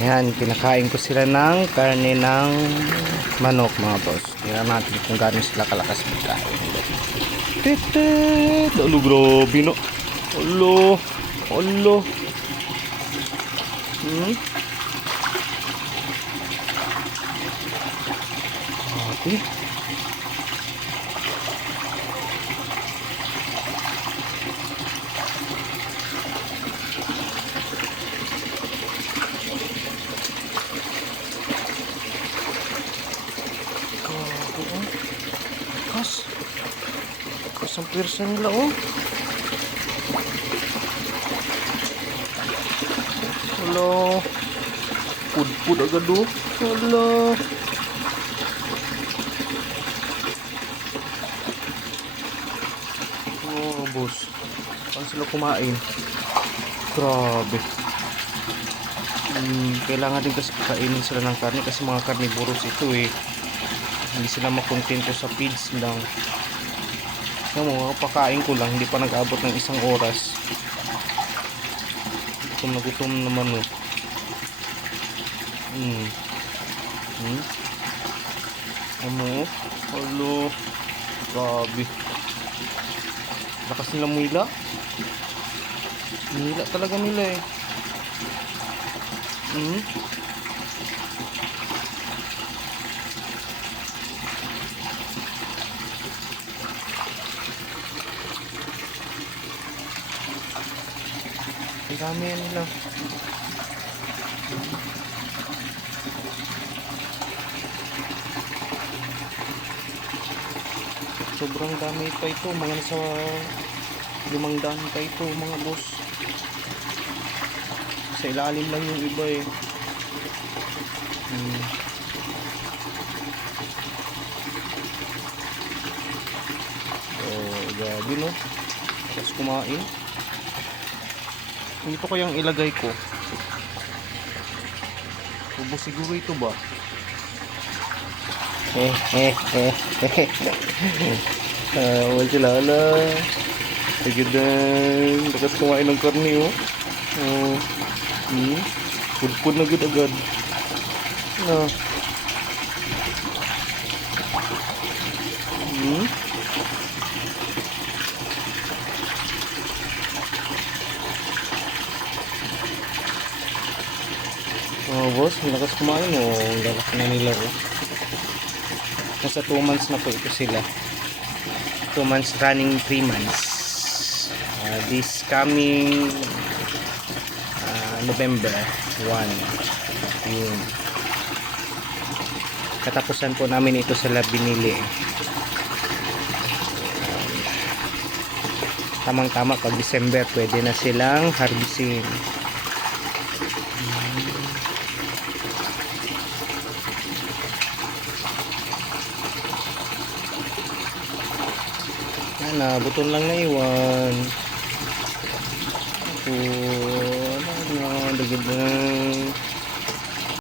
Ayan, kinakain ko sila ng karne ng manok mga boss. Tingnan natin kung gaano sila kalakas magkain. Titit! Alo, grabe no. Alo. Alo. Okay. Kas ang pwersa nila oh. Hello. Pud agad oh. Hello. Oh, boss. Saan sila kumain? Grabe. Kailangan din kasi kainin sila ng karne kasi mga carnivorous ito eh. Hindi sila makontento sa feeds lang. Pakain ko lang, hindi pa nag-abot ng 1 oras. Gutom na gutom naman oh. Halo. Grabe. Lakas nila mula. Nila talaga nila eh. Ang dami yan nila. Sobrang dami pa ito. Mga nasa 500 pa ito mga boss. Sa ilalim lang yung iba eh. Oh, grabe no. Tapos kumain. Ito kayang ilagay ko. Tubo siguro ito ba? Wala sila ala. Tagadan. Takas kumain ng karne oh. Pud na agad. Oh boss, lakas kumain oh. Lalaki na nila oh. Nasa 2 months na po ito sila. 2 months running 3 months. This coming November 1. Yun. Katapusan po namin ito sila binili. Tamang-tama pag December pwede na silang harvestin. Yan, buton lang na iwan. Dagdag na.